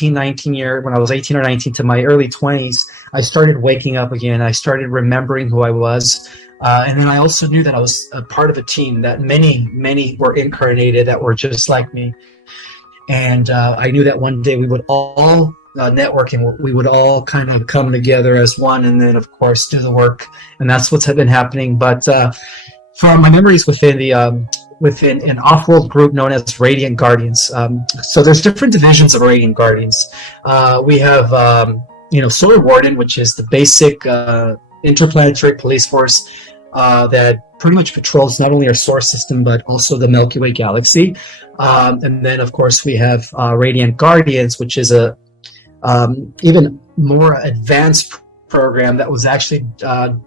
when I was 18 or 19 to my early 20s, I started waking up again. I started remembering who I was. And then I also knew that I was a part of a team, that many were incarnated that were just like me. And I knew that one day we would all network, and we would all kind of come together as one, and then, of course, do the work. And that's what's been happening. But from my memories within an off-world group known as Radiant Guardians. So there's different divisions of Radiant Guardians. We have, Solar Warden, which is the basic interplanetary police force that pretty much patrols not only our solar system, but also the Milky Way galaxy. And then, of course, we have Radiant Guardians, which is a even more advanced program that was actually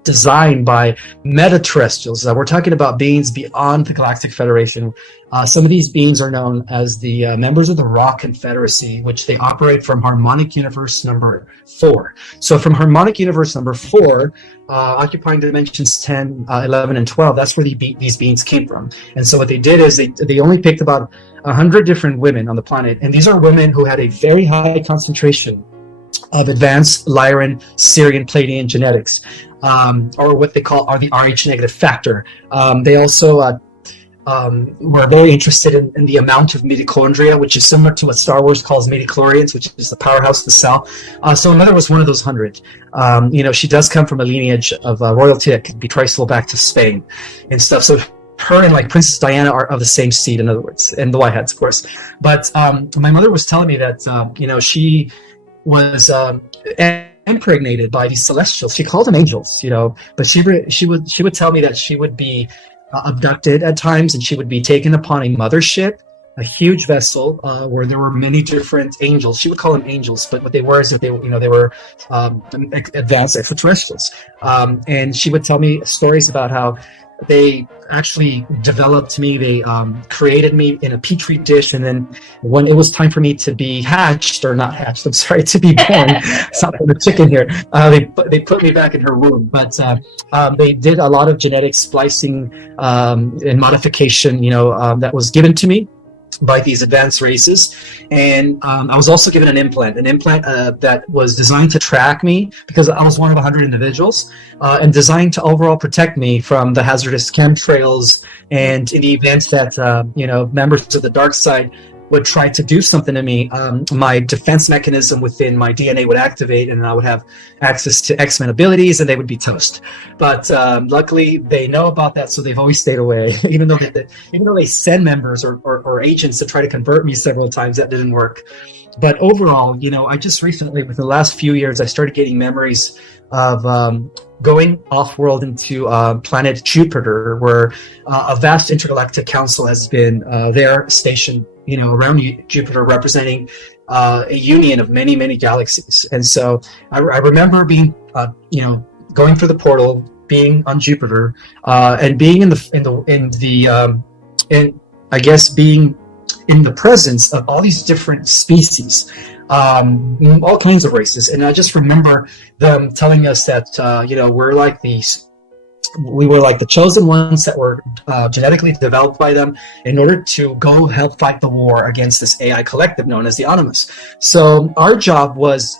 designed by meta-terrestrials. We're talking about beings beyond the Galactic Federation. Some of these beings are known as the members of the Raw Confederacy, which they operate from Harmonic Universe number 4. So from Harmonic Universe number 4, occupying dimensions 10, 11, and 12, that's where these beings came from. And so what they did is they only picked about 100 different women on the planet, and these are women who had a very high concentration of advanced Lyran, Syrian, Pleiadian genetics, or what they call the Rh negative factor. They also were very interested in the amount of mitochondria, which is similar to what Star Wars calls midichlorians, which is the powerhouse of the cell. So my mother was one of those 100. She does come from a lineage of royalty that could be traceable back to Spain and stuff. So her and like Princess Diana are of the same seed, in other words, and the Whiteheads, of course. But my mother was telling me that she was impregnated by these celestials. She called them angels, but she would tell me that she would be abducted at times, and she would be taken upon a mothership, a huge vessel where there were many different angels. She would call them angels, but what they were is that they were advanced extraterrestrials. And she would tell me stories about how they actually developed me. They created me in a petri dish, and then when it was time for me to be to be born, something the chicken here. They put me back in her womb, but they did a lot of genetic splicing and modification, that was given to me by these advanced races. And I was also given an implant that was designed to track me, because I was one of 100 individuals, and designed to overall protect me from the hazardous chemtrails, and in the event that members of the dark side would try to do something to me, my defense mechanism within my DNA would activate, and I would have access to X-Men abilities, and they would be toast. But luckily, they know about that, so they've always stayed away. even though they send members or agents to try to convert me several times, that didn't work. But overall, I just recently, within the last few years, I started getting memories of going off-world into planet Jupiter, where a vast intergalactic council has been there stationed, around Jupiter, representing a union of many galaxies. And so I remember being, going through the portal, being on Jupiter, and being being in the presence of all these different species, all kinds of races. And I just remember them telling us that, we were like the chosen ones that were genetically developed by them in order to go help fight the war against this AI collective known as the Animus. So our job was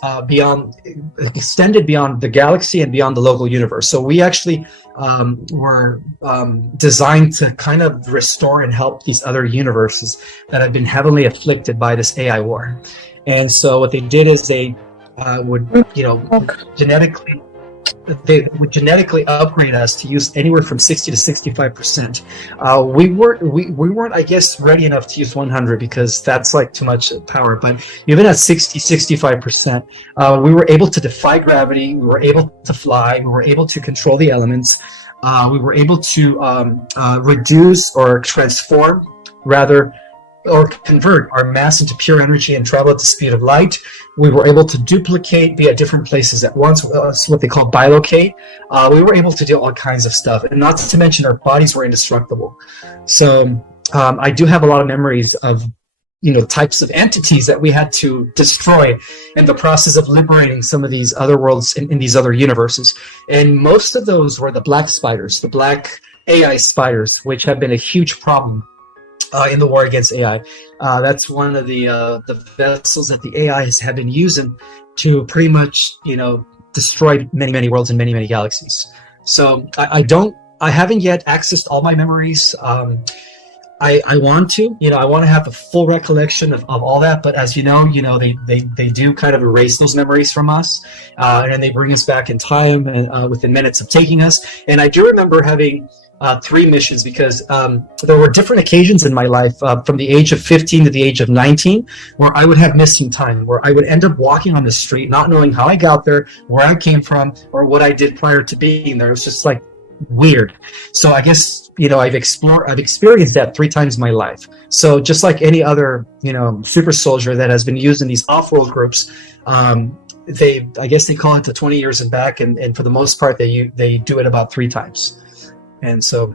extended beyond the galaxy and beyond the local universe. So we actually were designed to kind of restore and help these other universes that have been heavily afflicted by this AI war. And so what they did is they would genetically upgrade us to use anywhere from 60 to 65%. We weren't, I guess, ready enough to use 100, because that's like too much power. But even at 65%, we were able to defy gravity. We were able to fly. We were able to control the elements. We were able to reduce or transform, or convert our mass into pure energy and travel at the speed of light. We were able to duplicate, be at different places at once. That's what they call bilocate. We were able to do all kinds of stuff, and not to mention our bodies were indestructible. So I do have a lot of memories of types of entities that we had to destroy in the process of liberating some of these other worlds in these other universes. And most of those were the black spiders, the black AI spiders, which have been a huge problem in the war against AI. That's one of the vessels that the AI has have been using to pretty much, destroy many, many worlds and many, many galaxies. So I haven't yet accessed all my memories. I want to, I want to have a full recollection of all that. But as you know, they do kind of erase those memories from us, and then they bring us back in time and within minutes of taking us. And I do remember having 3 missions because there were different occasions in my life from the age of 15 to the age of 19 where I would have missing time, where I would end up walking on the street, not knowing how I got there, where I came from, or what I did prior to being there. It was just like weird. So I guess, I've experienced that 3 times in my life. So just like any other, super soldier that has been used in these off-world groups, I guess they call it the 20 years and back. And for the most part, they do it about 3 times. And so,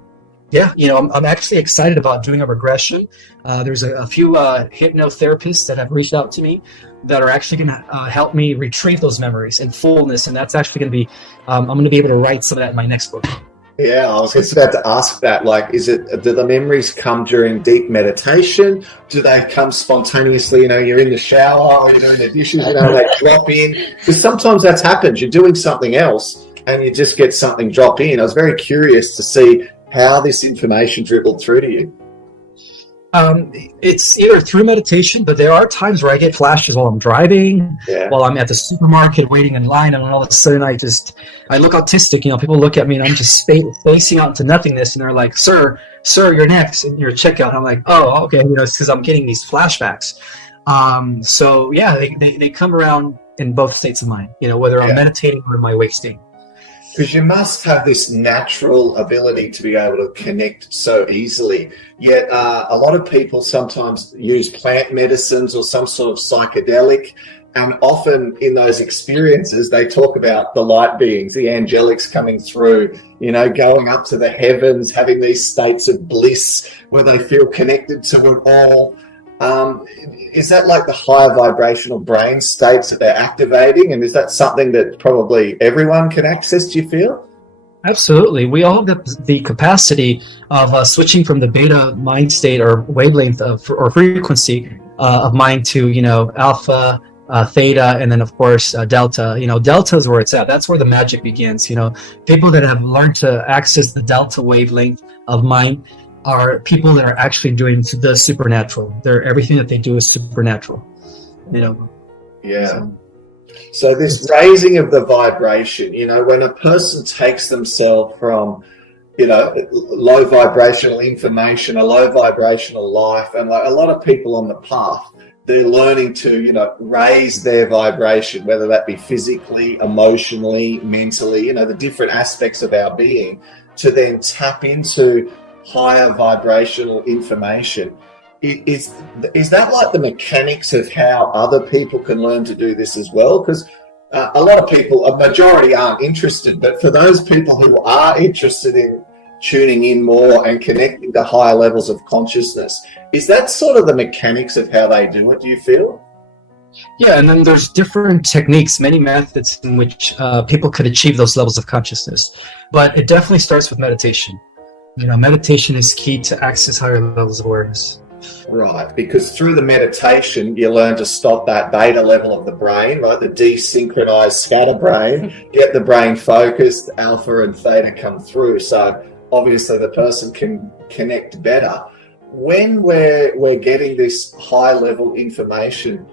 yeah, I'm actually excited about doing a regression. There's a few hypnotherapists that have reached out to me that are actually going to help me retrieve those memories in fullness. And that's actually going to be, I'm going to be able to write some of that in my next book. Yeah, I was just about to ask that. Like, do the memories come during deep meditation? Do they come spontaneously? You're in the shower, or you're doing the dishes, they drop in? Because sometimes that's happens. You're doing something else and you just get something drop in. I was very curious to see how this information dribbled through to you. It's either through meditation, but there are times where I get flashes while I'm driving, while I'm at the supermarket waiting in line, and all of a sudden I look autistic. People look at me and I'm just spacing out into nothingness, and they're like, sir, you're next in your checkout. I'm like, oh, okay, it's because I'm getting these flashbacks. So yeah, they come around in both states of mind, whether I'm meditating or in my wake state. Because you must have this natural ability to be able to connect so easily. Yet a lot of people sometimes use plant medicines or some sort of psychedelic. And often in those experiences, they talk about the light beings, the angelics coming through, going up to the heavens, having these states of bliss where they feel connected to it all. Is that like the higher vibrational brain states that they're activating? And is that something that probably everyone can access, do you feel? Absolutely. We all have the capacity of switching from the beta mind state or wavelength or frequency of mind to, alpha, theta, and then, of course, delta. Delta is where it's at. That's where the magic begins. People that have learned to access the delta wavelength of mind are people that are actually doing the supernatural. Everything that they do is supernatural. Yeah. So this raising of the vibration, when a person takes themselves from, low vibrational information, a low vibrational life, and like a lot of people on the path, they're learning to, raise their vibration, whether that be physically, emotionally, mentally, the different aspects of our being, to then tap into higher vibrational information. Is that like the mechanics of how other people can learn to do this as well? Because a lot of people, a majority aren't interested, but for those people who are interested in tuning in more and connecting to higher levels of consciousness, is that sort of the mechanics of how they do it, do you feel? Yeah, and then there's different techniques, many methods in which people could achieve those levels of consciousness. But it definitely starts with meditation. Meditation is key to access higher levels of awareness. Right, because through the meditation, you learn to stop that beta level of the brain, right? The desynchronized scatter brain, get the brain focused, alpha and theta come through. So obviously the person can connect better. When we're getting this high level information,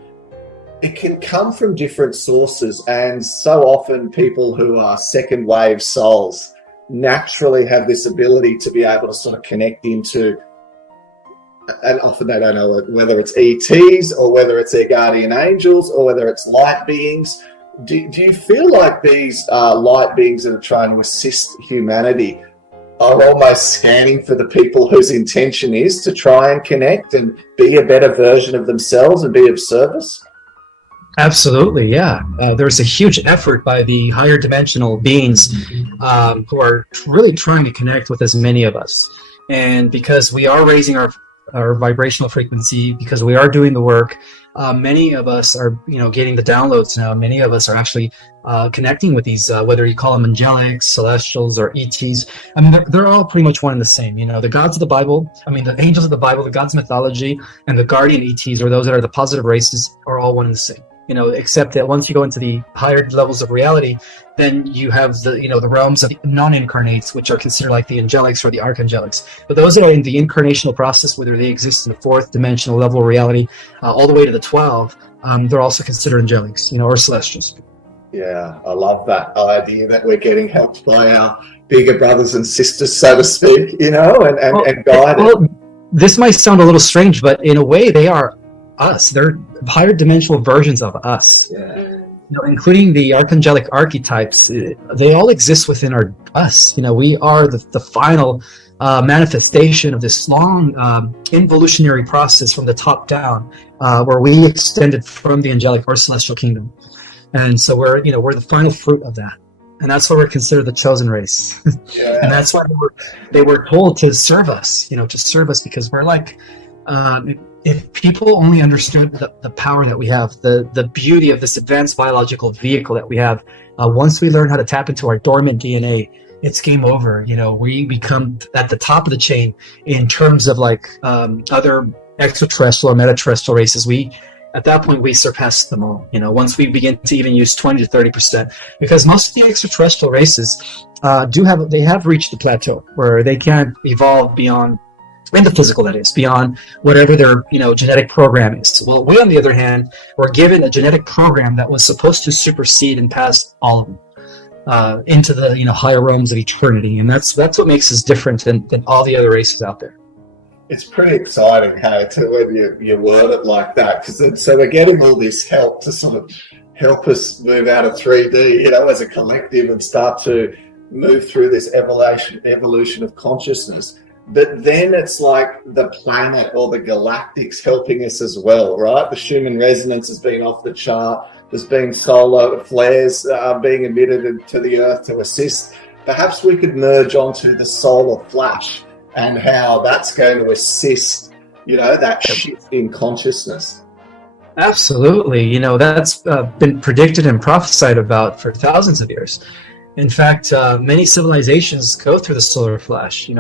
it can come from different sources. And so often people who are second wave souls naturally have this ability to be able to sort of connect into, and often they don't know whether it's ETs or whether it's their guardian angels or whether it's light beings. Do you feel like these light beings that are trying to assist humanity are almost scanning for the people whose intention is to try and connect and be a better version of themselves and be of service? Absolutely, yeah. There's a huge effort by the higher dimensional beings who are really trying to connect with as many of us. And because we are raising our vibrational frequency, because we are doing the work, many of us are, getting the downloads now. Many of us are actually connecting with these, whether you call them angelics, celestials, or ETs. I mean, they're all pretty much one and the same. The gods of the Bible, the angels of the Bible, the gods of mythology, and the guardian ETs, or those that are the positive races, are all one and the same. Except that once you go into the higher levels of reality, then you have the realms of non-incarnates, which are considered like the angelics or the archangelics. But those that are in the incarnational process, whether they exist in the fourth dimensional level of reality, all the way to the 12, they're also considered angelics, or celestials. Yeah, I love that idea that we're getting helped by our bigger brothers and sisters, so to speak, and guided. Well, this might sound a little strange, but in a way, they are us. They're higher dimensional versions of us. Yeah. Including the archangelic archetypes. They all exist within us. We are the final manifestation of this long involutionary process from the top down, where we extended from the angelic or celestial kingdom, and so we're the final fruit of that. And that's why we're considered the chosen race. Yeah. And that's why they were told to serve us, to serve us, because we're like, if people only understood the power that we have, the beauty of this advanced biological vehicle that we have, once we learn how to tap into our dormant DNA, it's game over. We become at the top of the chain in terms of like other extraterrestrial or metaterrestrial races. At that point, we surpass them all. Once we begin to even use 20 to 30%, because most of the extraterrestrial races have reached the plateau where they can't evolve beyond, in the physical, that is, beyond whatever their genetic program is. Well, we, on the other hand, were given a genetic program that was supposed to supersede and pass all of them into the higher realms of eternity, and that's what makes us different than all the other races out there. It's pretty exciting, when you word it like that, because so we're getting all this help to sort of help us move out of 3D, as a collective, and start to move through this evolution of consciousness. But then it's like the planet or the galactics helping us as well, right? The Schumann resonance has been off the chart. There's been solar flares being emitted into the Earth to assist. Perhaps we could merge onto the solar flash and how that's going to assist, that shift in consciousness. Absolutely. That's been predicted and prophesied about for thousands of years. In fact, many civilizations go through the solar flash,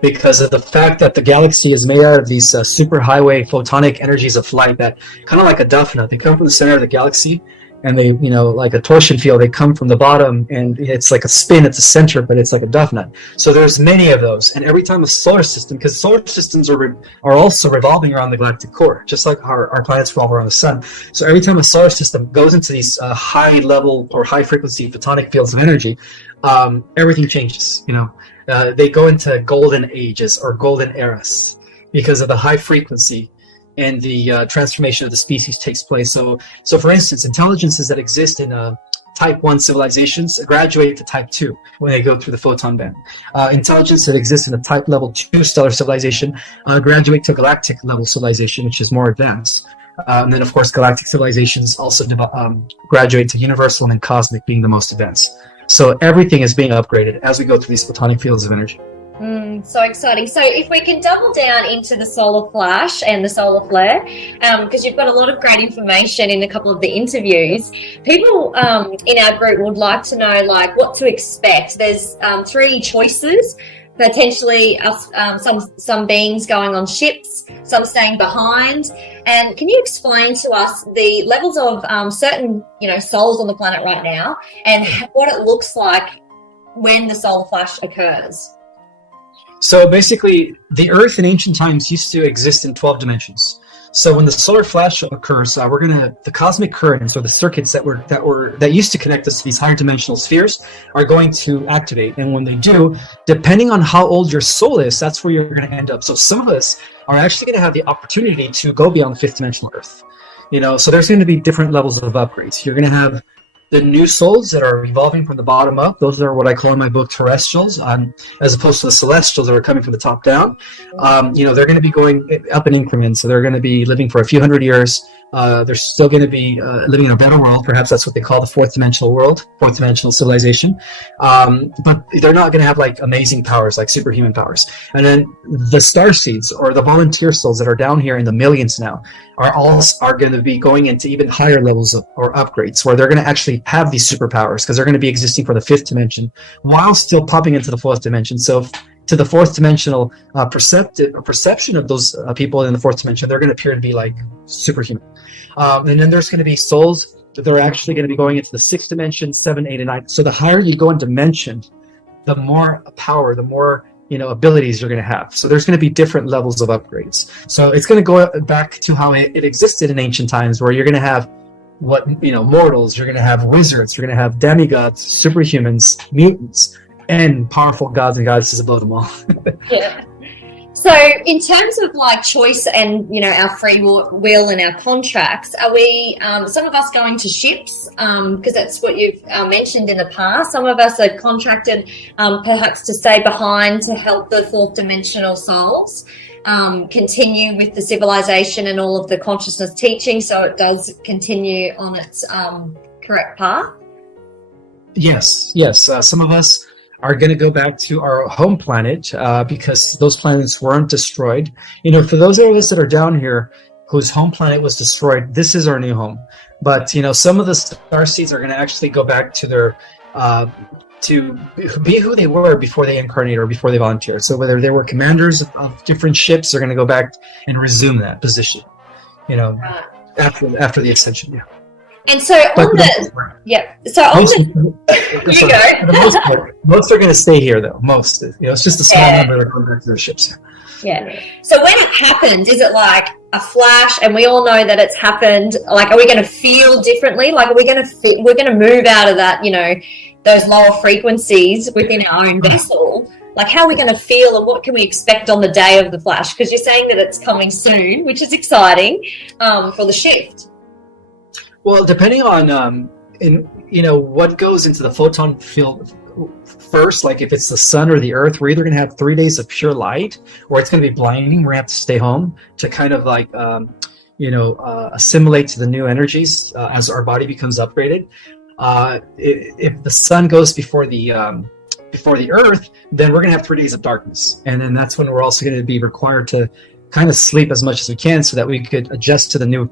because of the fact that the galaxy is made out of these superhighway photonic energies of light that, kind of like a duff nut, they come from the center of the galaxy, and they, like a torsion field, they come from the bottom, and it's like a spin at the center, but it's like a duff nut. So there's many of those, and every time a solar system, because solar systems are also revolving around the galactic core, just like our planets revolve around the sun. So every time a solar system goes into these high level or high frequency photonic fields of energy, everything changes. They go into golden ages or golden eras because of the high frequency, and the transformation of the species takes place. So for instance, intelligences that exist in type 1 civilizations graduate to type 2 when they go through the photon band. Intelligence that exists in a type level 2 stellar civilization graduate to galactic level civilization, which is more advanced. And then, of course, galactic civilizations also graduate to universal and then cosmic, being the most advanced. So everything is being upgraded as we go through these photonic fields of energy. So exciting. So if we can double down into the solar flash and the solar flare, because you've got a lot of great information in a couple of the interviews, people in our group would like to know what to expect. There's 3 choices, potentially some beings going on ships, some staying behind. And can you explain to us the levels of certain souls on the planet right now and what it looks like when the solar flash occurs? So basically, the Earth in ancient times used to exist in 12 dimensions. So when the solar flash occurs, the cosmic currents, or the circuits that used to connect us to these higher dimensional spheres, are going to activate. And when they do, depending on how old your soul is, that's where you're going to end up. So some of us are actually going to have the opportunity to go beyond the 5th dimensional Earth. So there's going to be different levels of upgrades. You're going to have the new souls that are evolving from the bottom up. Those are what I call in my book terrestrials, as opposed to the celestials that are coming from the top down. They're going to be going up in increments. So they're going to be living for a few hundred years, They're still going to be living in a better world. Perhaps that's what they call the fourth dimensional world, fourth dimensional civilization. But they're not going to have like amazing powers, like superhuman powers. And then the star seeds, or the volunteer souls that are down here in the millions now, are going to be going into even higher levels or upgrades, where they're going to actually have these superpowers, because they're going to be existing for the fifth dimension while still popping into the fourth dimension. So to the fourth dimensional perception of those people in the fourth dimension, they're going to appear to be like superhuman. And then there's going to be souls that are actually going to be going into the sixth dimension, 7, 8, and 9. So the higher you go in dimension, the more power, the more abilities you're going to have. So there's going to be different levels of upgrades. So it's going to go back to how it existed in ancient times, where you're going to have mortals, you're going to have wizards, you're going to have demigods, superhumans, mutants, and powerful gods and goddesses above them all. Yeah. So in terms of like choice and, our free will and our contracts, are we, some of us going to ships, because that's what you've mentioned in the past. Some of us are contracted perhaps to stay behind to help the fourth dimensional souls continue with the civilization and all of the consciousness teaching, so it does continue on its correct path. Yes. Some of us are going to go back to our home planet because those planets weren't destroyed. For those of us that are down here whose home planet was destroyed, this is our new home. But some of the star seeds are going to actually go back to their to be who they were before they incarnate or before they volunteered. So whether they were commanders of different ships, they're going to go back and resume that position. After the ascension. Yeah. And so most are going to stay here, though. Most, it's just a small number that are going back to their ships. Yeah. So when it happens, is it like a flash, and we all know that it's happened? Like, are we going to feel differently? Like, we're going to move out of that, those lower frequencies within our own vessel? Like, how are we going to feel, and what can we expect on the day of the flash? Because you're saying that it's coming soon, which is exciting for the shift. Well, depending on what goes into the photon field first, like if it's the sun or the earth, we're either going to have 3 days of pure light, or it's going to be blinding. We're going to have to stay home to kind of like assimilate to the new energies as our body becomes upgraded. If the sun goes before the earth, then we're going to have 3 days of darkness, and then that's when we're also going to be required to kind of sleep as much as we can, so that we could adjust to the new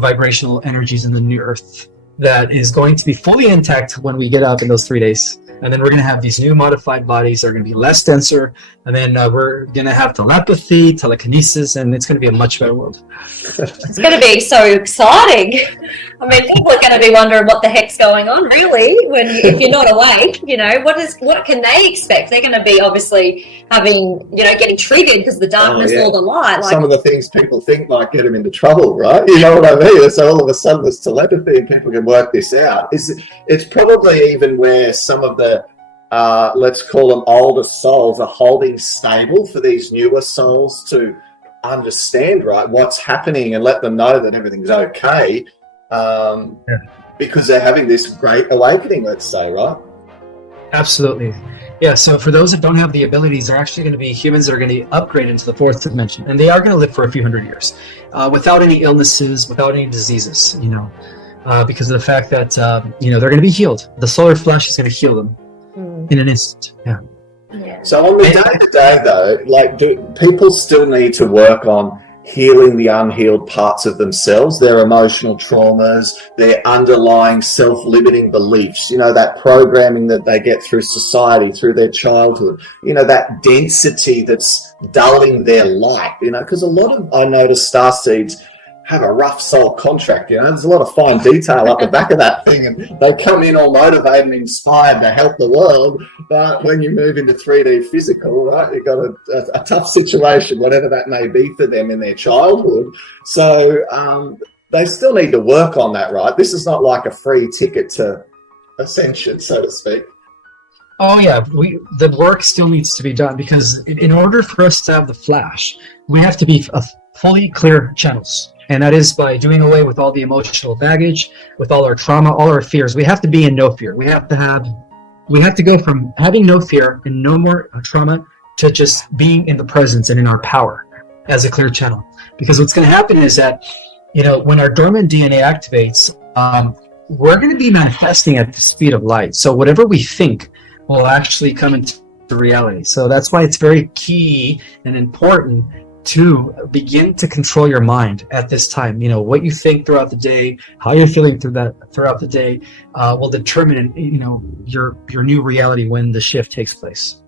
vibrational energies in the new earth that is going to be fully intact when we get up in those 3 days. And then we're going to have these new modified bodies that are going to be less denser, and then we're going to have telepathy, telekinesis, and it's going to be a much better world. It's going to be so exciting. I mean, people are going to be wondering what the heck's going on, really, if you're not awake. What can they expect? They're going to be obviously having, getting triggered because the darkness or the light. Some of the things people think might get them into trouble, right? You know what I mean? So all of a sudden there's telepathy and people can work this out. It's probably even where some of the let's call them older souls are holding stable for these newer souls to understand, right, what's happening, and let them know that everything's okay, because they're having this great awakening, let's say, right? Absolutely. Yeah, so for those that don't have the abilities, they're actually going to be humans that are going to upgrade into the fourth dimension, and they are going to live for a few hundred years without any illnesses, without any diseases, because of the fact that, they're going to be healed. The solar flash is going to heal them in an instant. Yeah. So on the day-to-day, though, do people still need to work on healing the unhealed parts of themselves, their emotional traumas, their underlying self-limiting beliefs, that programming that they get through society, through their childhood, that density that's dulling their light, because a lot of, I notice, starseeds have a rough soul contract, there's a lot of fine detail up the back of that thing, and they come in all motivated and inspired to help the world, but when you move into 3D physical, right, you've got a tough situation, whatever that may be for them in their childhood. So they still need to work on that, right? This is not like a free ticket to ascension, so to speak. Oh yeah, the work still needs to be done, because in order for us to have the flash, we have to be fully clear channels. And that is by doing away with all the emotional baggage, with all our trauma, all our fears. We have to be in no fear. We have to go from having no fear and no more trauma to just being in the presence and in our power as a clear channel. Because what's going to happen is that when our dormant DNA activates, we're going to be manifesting at the speed of light. So whatever we think will actually come into reality. So that's why it's very key and important to begin to control your mind at this time. What you think throughout the day, how you're feeling throughout the day, will determine, your new reality when the shift takes place.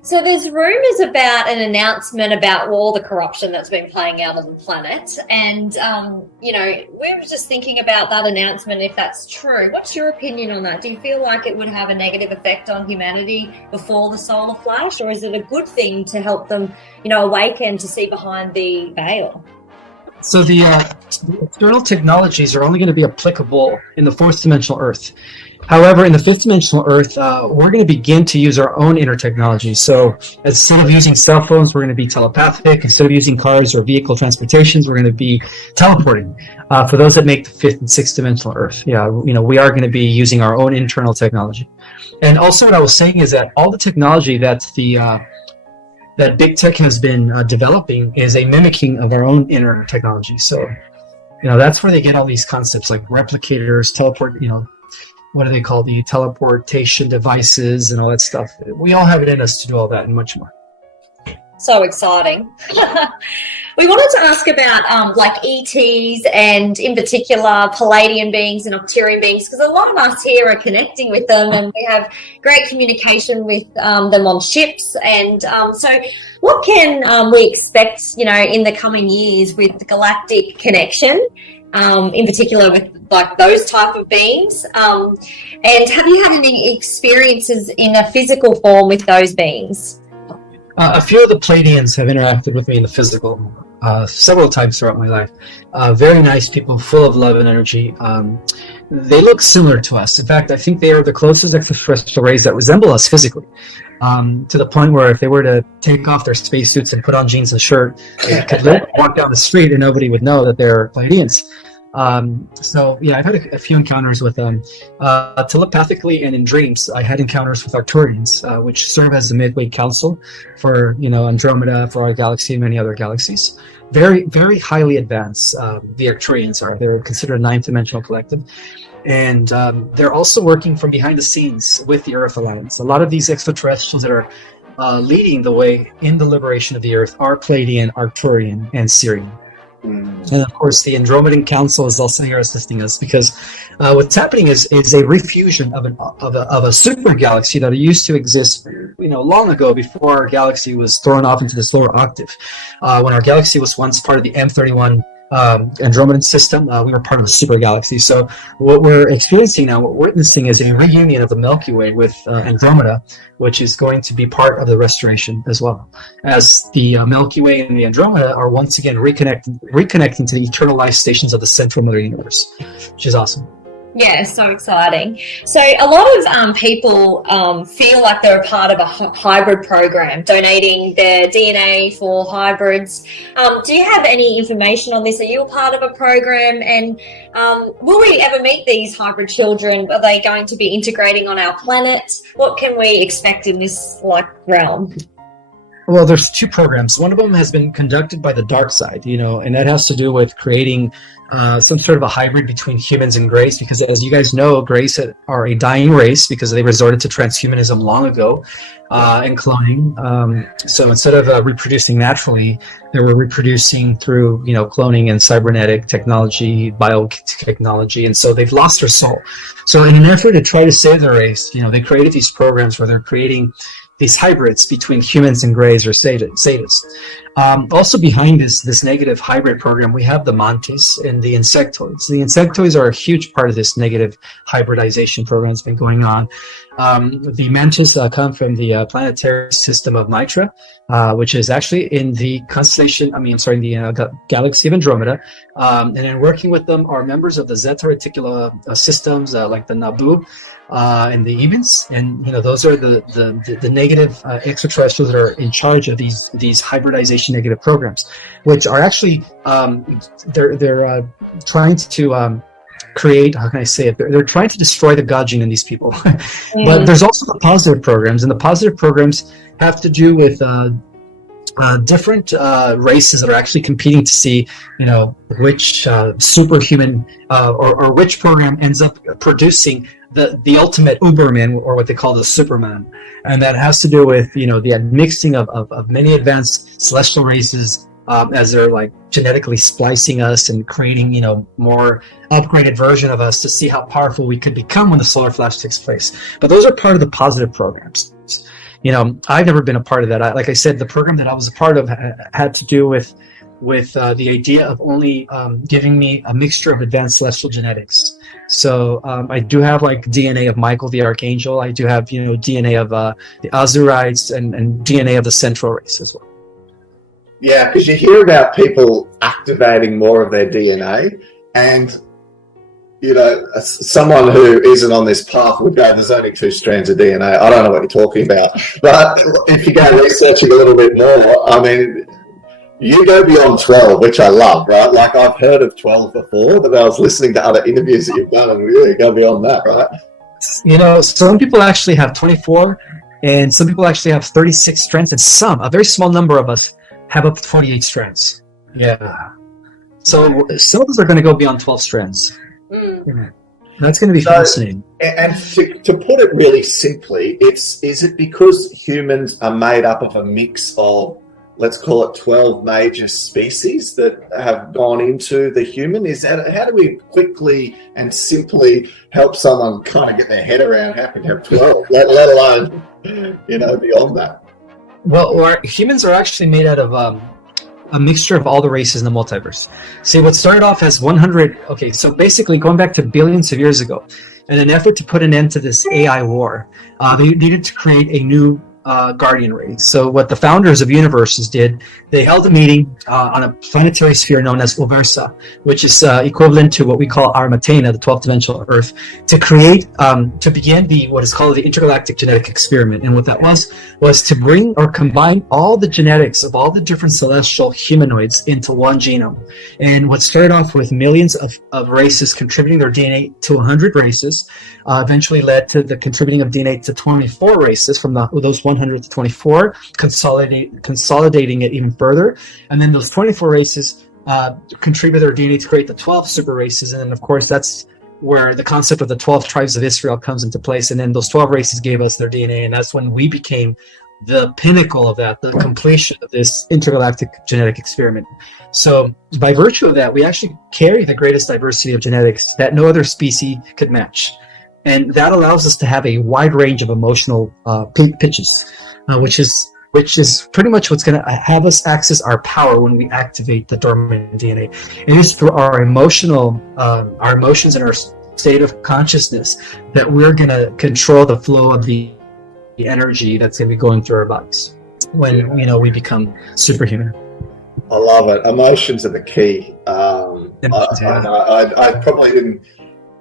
So there's rumors about an announcement about all the corruption that's been playing out on the planet. And, we were just thinking about that announcement, if that's true. What's your opinion on that? Do you feel like it would have a negative effect on humanity before the solar flash? Or is it a good thing to help them, awaken to see behind the veil? So the external technologies are only going to be applicable in the fourth dimensional Earth. However, in the fifth dimensional Earth, we're going to begin to use our own inner technology. So instead of using cell phones, we're going to be telepathic. Instead of using cars or vehicle transportations, we're going to be teleporting. For those that make the fifth and sixth dimensional Earth, we are going to be using our own internal technology. And also what I was saying is that all the technology that big tech has been developing is a mimicking of our own inner technology. So, that's where they get all these concepts like replicators, teleport, what do they call the teleportation devices and all that stuff. We all have it in us to do all that and much more. So exciting. We wanted to ask about ETs and in particular Palladian beings and Octarian beings, because a lot of us here are connecting with them and we have great communication with them on ships. And so what can we expect, in the coming years with the galactic connection, in particular with those type of beings? And have you had any experiences in a physical form with those beings? A few of the Pleiadians have interacted with me in the physical several times throughout my life. Very nice people, full of love and energy. They look similar to us. In fact, I think they are the closest extraterrestrial race that resemble us physically, to the point where if they were to take off their spacesuits and put on jeans and a shirt, they could walk down the street and nobody would know that they're Pleiadians. I've had a few encounters with them. Telepathically and in dreams, I had encounters with Arcturians, which serve as the Midway Council for, Andromeda, for our galaxy and many other galaxies. Very, very highly advanced, the Arcturians are. They're considered a ninth dimensional collective. And they're also working from behind the scenes with the Earth Alliance. A lot of these extraterrestrials that are leading the way in the liberation of the Earth are Pleiadian, Arcturian, and Sirian. And of course, the Andromedan Council is also here assisting us because what's happening is a refusion of a super galaxy that used to exist, long ago before our galaxy was thrown off into this lower octave. When our galaxy was once part of the M31 Andromedan system, we were part of a super galaxy. So what we're experiencing now, what we're witnessing, is a reunion of the Milky Way with Andromeda, which is going to be part of the restoration as well, as the Milky Way and the Andromeda are once again reconnecting to the eternal life stations of the central Mother Universe, which is awesome. Yeah, so exciting. So a lot of people feel like they're a part of a hybrid program, donating their DNA for hybrids. Do you have any information on this? Are you a part of a program? And will we ever meet these hybrid children? Are they going to be integrating on our planet? What can we expect in this realm? Well, there's two programs. One of them has been conducted by the dark side, and that has to do with creating some sort of a hybrid between humans and greys, because as you guys know, greys are a dying race because they resorted to transhumanism long ago and cloning. So instead of reproducing naturally, they were reproducing through, cloning and cybernetic technology, biotechnology, and so they've lost their soul. So in an effort to try to save the race, they created these programs where they're creating these hybrids between humans and greys or sadists. Also behind this negative hybrid program, we have the mantis and the insectoids. The insectoids are a huge part of this negative hybridization program that's been going on. The mantis come from the planetary system of Mitra, which is actually in the the galaxy of Andromeda. And then working with them are members of the Zeta Reticula systems, like the Nabu and the Ebens. And, those are the negative extraterrestrials that are in charge of these hybridization negative programs, which are actually, they're trying to create, how can I say it? They're trying to destroy the God gene in these people. But there's also the positive programs, and the positive programs have to do with different races that are actually competing to see, which superhuman or which program ends up producing the ultimate Uberman, or what they call the Superman. And that has to do with, the mixing of many advanced celestial races as they're like genetically splicing us and creating, more upgraded version of us to see how powerful we could become when the solar flash takes place. But those are part of the positive programs. I've never been a part of that. Like I said, the program that I was a part of had to do with the idea of only giving me a mixture of advanced celestial genetics. So I do have like DNA of Michael the Archangel. I do have, DNA of the Azurites and DNA of the Central race as well. Yeah, because you hear about people activating more of their DNA, and someone who isn't on this path would go, there's only 2 strands of DNA. I don't know what you're talking about. But if you go researching a little bit more, I mean, you go beyond 12, which I love, right? Like, I've heard of 12 before, but I was listening to other interviews that you've done, and really go beyond that, right? Some people actually have 24, and some people actually have 36 strands, and a very small number of us have up to 48 strands. Yeah. So some of us are going to go beyond 12 strands. Mm. That's going to be fascinating. And to put it really simply, is it because humans are made up of a mix of, let's call it 12 major species that have gone into the human? How do we quickly and simply help someone kind of get their head around how can you have 12, let alone, beyond that? Well, humans are actually made out of a mixture of all the races in the multiverse. See, what started off as 100... Okay, so basically going back to billions of years ago, in an effort to put an end to this AI war, they needed to create a new guardian race. So what the founders of universes did, they held a meeting on a planetary sphere known as Uversa, which is equivalent to what we call Armatena, the 12th dimensional Earth, to create, to begin what is called the intergalactic genetic experiment. And what that was to bring or combine all the genetics of all the different celestial humanoids into one genome. And what started off with millions of races contributing their DNA to 100 races, eventually led to the contributing of DNA to 24 races from those 100 to 24, consolidating it even further. And then those 24 races contribute their DNA to create the 12 super races. And then, of course, that's where the concept of the 12 tribes of Israel comes into place. And then those 12 races gave us their DNA. And that's when we became the pinnacle of that, the completion of this intergalactic genetic experiment. So by virtue of that, we actually carry the greatest diversity of genetics that no other species could match. And that allows us to have a wide range of emotional pitches, which is pretty much what's going to have us access our power when we activate the dormant DNA. It is through our emotions and our state of consciousness that we're going to control the flow of the energy that's going to be going through our bodies when we become superhuman. I love it. Emotions are the key. I probably didn't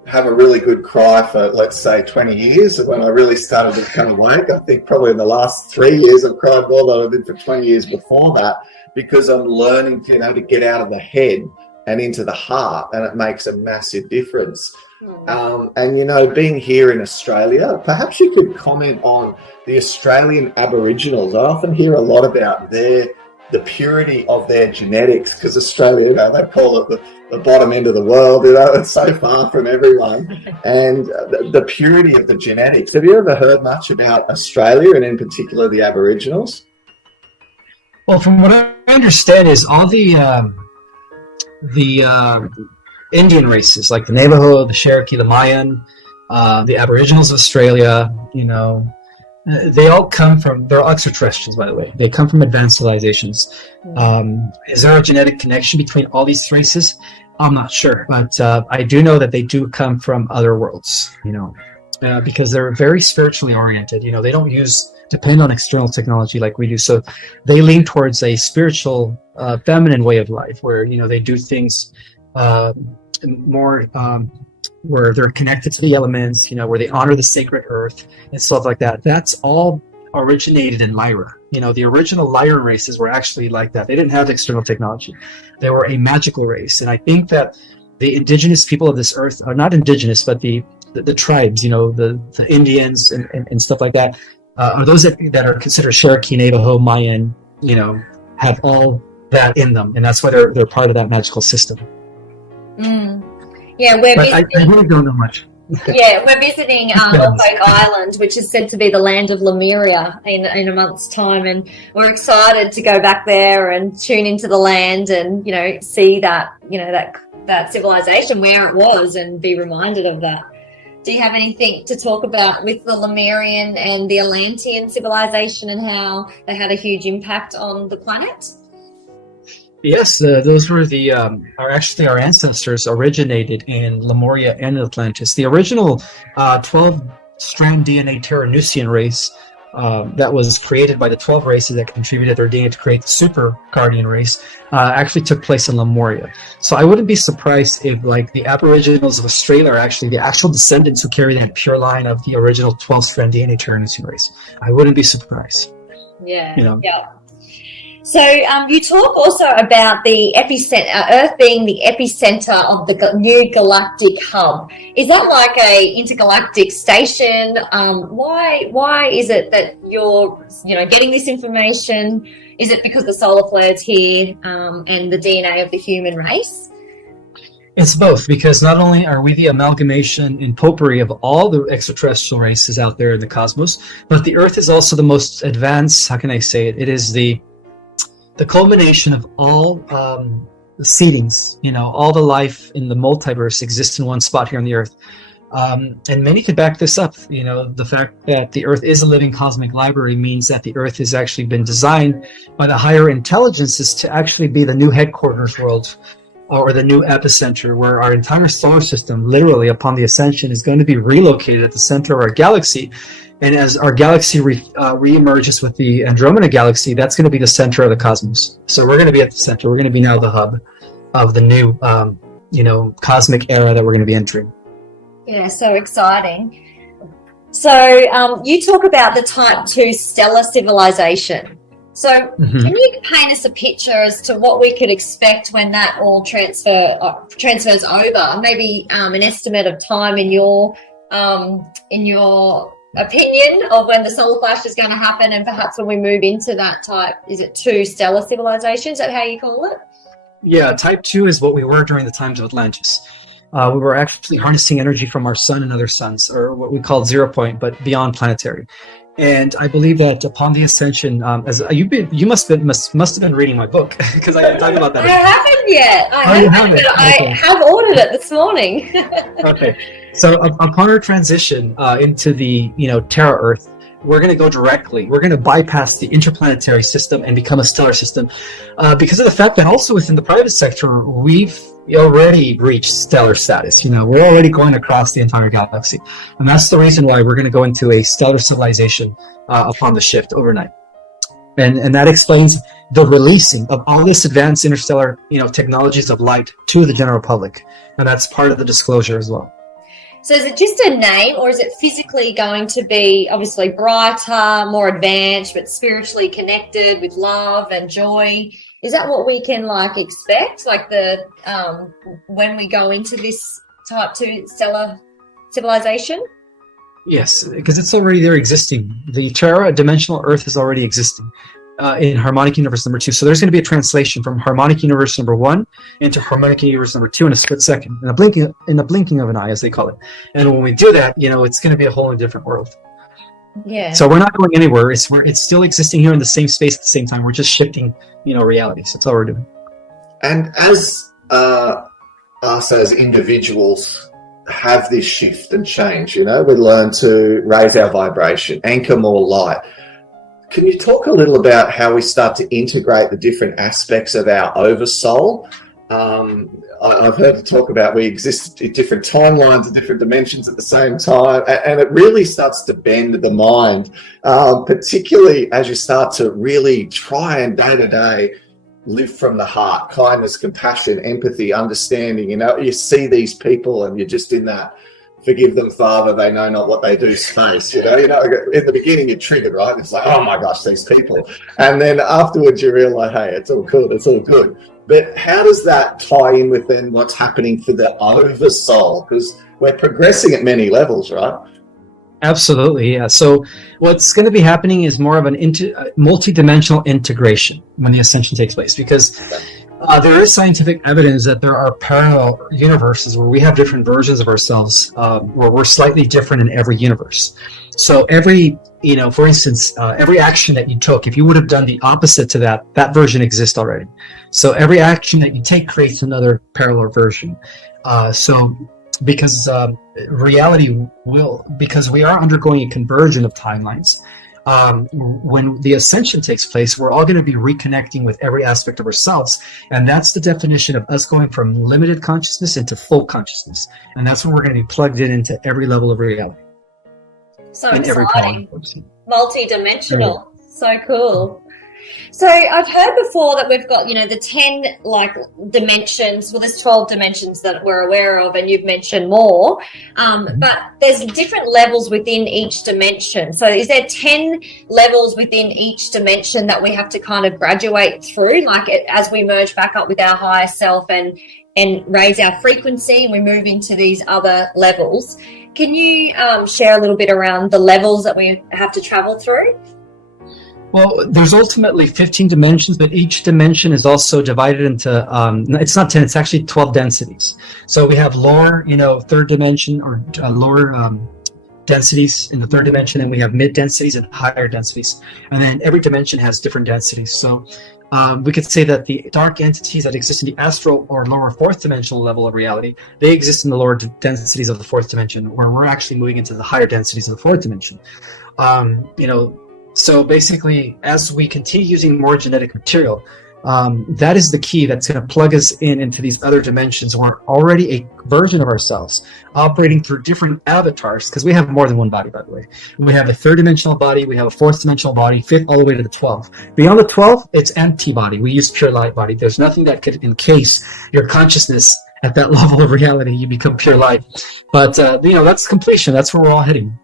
have a really good cry for, let's say, 20 years when I really started to become awake. I think probably in the last 3 years I've cried more than I did for 20 years before that, because I'm learning to get out of the head and into the heart, and it makes a massive difference. And being here in Australia, perhaps you could comment on the Australian Aboriginals. I often hear a lot about the purity of their genetics, because Australia, they call it the bottom end of the world, it's so far from everyone. And the purity of the genetics. Have you ever heard much about Australia, and in particular the Aboriginals? Well, from what I understand is all the Indian races, like the Navajo, the Cherokee, the Mayan, the Aboriginals of Australia, they all come from, they're extraterrestrials, by the way. They come from advanced civilizations. Is there a genetic connection between all these races? I'm not sure, but I do know that they do come from other worlds, because they're very spiritually oriented. They don't depend on external technology like we do. So they lean towards a spiritual, feminine way of life where, they do things more where they're connected to the elements, where they honor the sacred earth and stuff like that. That's all originated in Lyra. The original Lyran races were actually like that. They didn't have external technology. They were a magical race. And I think that the indigenous people of this earth are not indigenous, but the tribes, the Indians and stuff like that, are those that are considered Cherokee, Navajo, Mayan, have all that in them, and that's why they're part of that magical system. Yeah, we're But I really don't know much. Yeah, we're visiting Norfolk Island, which is said to be the land of Lemuria in a month's time, and we're excited to go back there and tune into the land and see that that civilization where it was and be reminded of that. Do you have anything to talk about with the Lemurian and the Atlantean civilization and how they had a huge impact on the planet? Yes, those were our ancestors originated in Lemuria and Atlantis. The original 12-strand DNA Terranusian race that was created by the 12 races that contributed their DNA to create the super guardian race actually took place in Lemuria. So I wouldn't be surprised if the Aboriginals of Australia are actually the actual descendants who carry that pure line of the original 12-strand DNA Terranusian race. I wouldn't be surprised. Yeah. So you talk also about the epicenter, Earth being the epicenter of the new galactic hub. Is that like a intergalactic station? Why is it that you're getting this information? Is it because the solar flare's here and the DNA of the human race? It's both, because not only are we the amalgamation and potpourri of all the extraterrestrial races out there in the cosmos, but the Earth is also the most advanced. How can I say it? It is the culmination of all the seedings, all the life in the multiverse exists in one spot here on the Earth. And many could back this up. The fact that the Earth is a living cosmic library means that the Earth has actually been designed by the higher intelligences to actually be the new headquarters world, or the new epicenter, where our entire solar system, literally upon the ascension, is going to be relocated at the center of our galaxy. And as our galaxy re-emerges with the Andromeda galaxy, that's going to be the center of the cosmos. So we're going to be at the center. We're going to be now the hub of the new, cosmic era that we're going to be entering. Yeah, so exciting. So you talk about the Type 2 stellar civilization. So can you paint us a picture as to what we could expect when that all transfers over? Maybe an estimate of time in your opinion of when the solar flash is going to happen, and perhaps when we move into that type, is it 2 stellar civilizations? Is that how you call it? Yeah, Type 2 is what we were during the times of Atlantis. We were actually harnessing energy from our sun and other suns, or what we call 0 point, but beyond planetary. And I believe that upon the ascension, as you must have been reading my book, because I talk about that. I haven't yet. I have ordered it this morning. Okay. So upon our transition into the Terra Earth, we're going to go directly. We're going to bypass the interplanetary system and become a stellar system, because of the fact that also within the private sector we've already reached stellar status. We're already going across the entire galaxy, and that's the reason why we're going to go into a stellar civilization upon the shift overnight. And that explains the releasing of all this advanced interstellar technologies of light to the general public, and that's part of the disclosure as well. So is it just a name, or is it physically going to be obviously brighter, more advanced, but spiritually connected with love and joy? Is that what we can expect? When we go into this Type 2 stellar civilization? Yes, because it's already there existing. The Terra dimensional Earth is already existing in Harmonic Universe number 2. So there's going to be a translation from Harmonic Universe number 1 into Harmonic Universe number 2 in a split second, in a blinking of an eye, as they call it. And when we do that, it's going to be a whole different world. Yeah. So we're not going anywhere. It's still existing here in the same space at the same time. We're just shifting, realities. That's all we're doing. And as us as individuals have this shift and change, we learn to raise our vibration, anchor more light. Can you talk a little about how we start to integrate the different aspects of our oversoul? I've heard you talk about we exist in different timelines and different dimensions at the same time, and it really starts to bend the mind, particularly as you start to really try and day to day live from the heart, kindness, compassion, empathy, understanding. You see these people and you're just in that forgive them, Father, they know not what they do space. In the beginning you're triggered, right? It's like, oh my gosh, these people. And then afterwards you realize, hey, it's all good, it's all good. But how does that tie in with then what's happening for the oversoul? Because we're progressing at many levels, right? Absolutely, yeah. So what's going to be happening is more of an multi-dimensional integration when the ascension takes place, because there is scientific evidence that there are parallel universes where we have different versions of ourselves, where we're slightly different in every universe. So every, for instance, every action that you took, if you would have done the opposite to that, that version exists already. So every action that you take creates another parallel version. So because because we are undergoing a conversion of timelines, when the ascension takes place, we're all going to be reconnecting with every aspect of ourselves. And that's the definition of us going from limited consciousness into full consciousness. And that's when we're going to be plugged into every level of reality. So in exciting. Multi-dimensional. So cool. So I've heard before that we've got, the 10 dimensions. Well, there's 12 dimensions that we're aware of, and you've mentioned more. But there's different levels within each dimension. So is there 10 levels within each dimension that we have to kind of graduate through, as we merge back up with our higher self and raise our frequency and we move into these other levels? Can you share a little bit around the levels that we have to travel through? Well, there's ultimately 15 dimensions, but each dimension is also divided into, it's not 10, it's actually 12 densities. So we have lower, third dimension, or lower densities in the third dimension, and we have mid densities and higher densities. And then every dimension has different densities. So we could say that the dark entities that exist in the astral or lower fourth dimensional level of reality, they exist in the lower densities of the fourth dimension, where we're actually moving into the higher densities of the fourth dimension. So basically, as we continue using more genetic material, that is the key that's going to plug us into these other dimensions. We're already a version of ourselves operating through different avatars, because we have more than one body, by the way. We have a third dimensional body, we have a fourth dimensional body, fifth, all the way to the 12th. Beyond the 12th, it's empty body. We use pure light body. There's nothing that could encase your consciousness at that level of reality. You become pure light. But, that's completion. That's where we're all heading.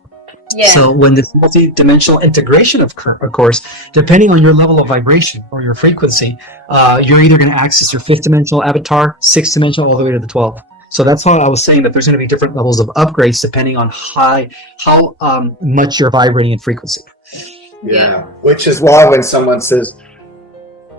Yeah. So when this multi-dimensional integration occurs, depending on your level of vibration or your frequency, you're either going to access your fifth dimensional avatar, sixth dimensional, all the way to the 12th. So that's why I was saying that there's going to be different levels of upgrades depending on how much you're vibrating in frequency. Yeah, which is why when someone says,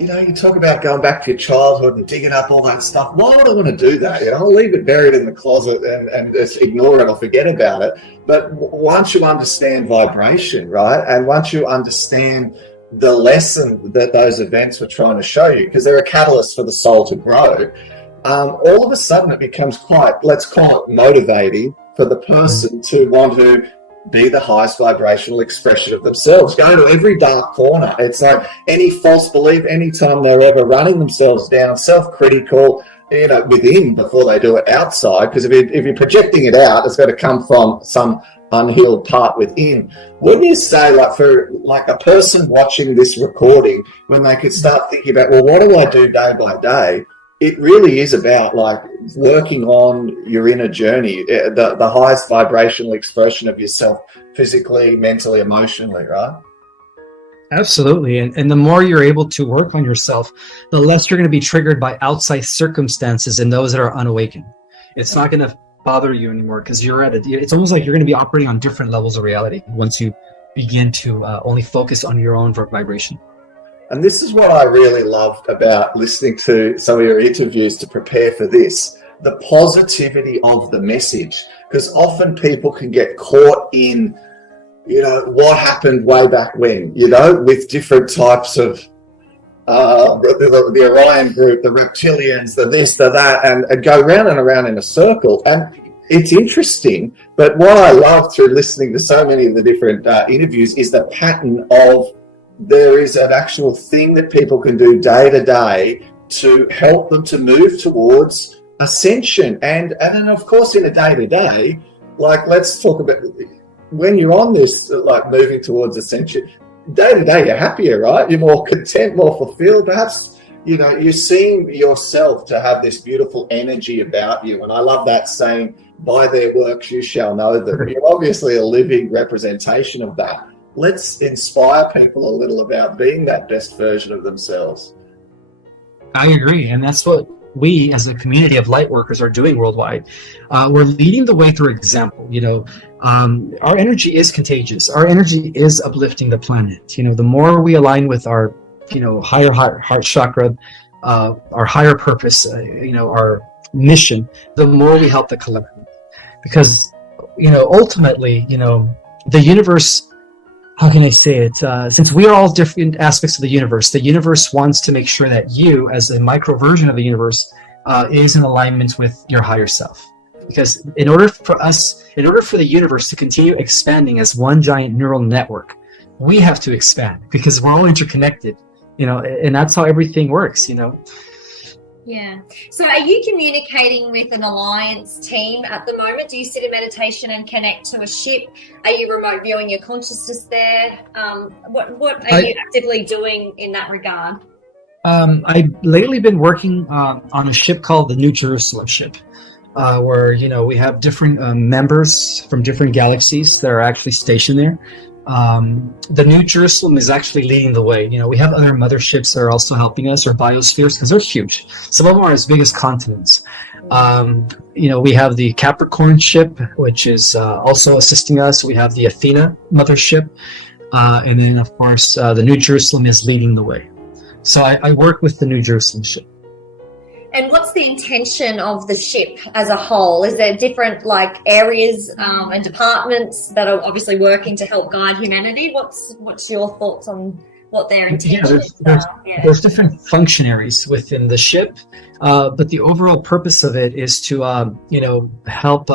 you talk about going back to your childhood and digging up all that stuff. Why would I want to do that? I'll leave it buried in the closet and just ignore it or forget about it. But once you understand vibration, right, and once you understand the lesson that those events were trying to show you, because they're a catalyst for the soul to grow, all of a sudden it becomes quite, let's call it motivating for the person to want to be the highest vibrational expression of themselves. Go to every dark corner. It's like any false belief, anytime they're ever running themselves down, self-critical, within before they do it outside. Because if you're projecting it out, it's got to come from some unhealed part within. Wouldn't you say, for a person watching this recording, when they could start thinking about, well, what do I do day by day? It really is about working on your inner journey, the highest vibrational expression of yourself, physically, mentally, emotionally, right? Absolutely. And the more you're able to work on yourself, the less you're going to be triggered by outside circumstances and those that are unawakened. It's not going to bother you anymore, because it's almost like you're going to be operating on different levels of reality once you begin to only focus on your own vibration. And this is what I really loved about listening to some of your interviews to prepare for this, the positivity of the message. Because often people can get caught in, what happened way back when, with different types of the Orion group, the reptilians, the this, the that, and go round and around in a circle. And it's interesting, but what I love through listening to so many of the different interviews is the pattern of there is an actual thing that people can do day to day to help them to move towards ascension. And then, of course, in a day to day, let's talk about when you're on this, moving towards ascension, day to day, you're happier, right? You're more content, more fulfilled. Perhaps, you're seeing yourself to have this beautiful energy about you. And I love that saying, by their works you shall know them. You're obviously a living representation of that. Let's inspire people a little about being that best version of themselves. I agree. And that's what we as a community of light workers are doing worldwide. We're leading the way through example. Our energy is contagious. Our energy is uplifting the planet. The more we align with our, higher heart chakra, our higher purpose, our mission, the more we help the collective. Because, ultimately, the universe, how can I say it? Since we are all different aspects of the universe wants to make sure that you, as a micro version of the universe, is in alignment with your higher self. Because in order for the universe to continue expanding as one giant neural network, we have to expand because we're all interconnected, and that's how everything works, Yeah. So are you communicating with an alliance team at the moment? Do you sit in meditation and connect to a ship? Are you remote viewing your consciousness there? What are you actively doing in that regard? I've lately been working on a ship called the New Jerusalem ship, where we have different members from different galaxies that are actually stationed there. The New Jerusalem is actually leading the way. We have other motherships that are also helping us, or biospheres, because they're huge. Some of them are as big as continents. We have the Capricorn ship, which is also assisting us. We have the Athena mothership, and then of course the New Jerusalem is leading the way. So I work with the New Jerusalem ship. And what's the intention of the ship as a whole? Is there different areas and departments that are obviously working to help guide humanity? What's your thoughts on what their intentions are? There's different functionaries within the ship, but the overall purpose of it is to help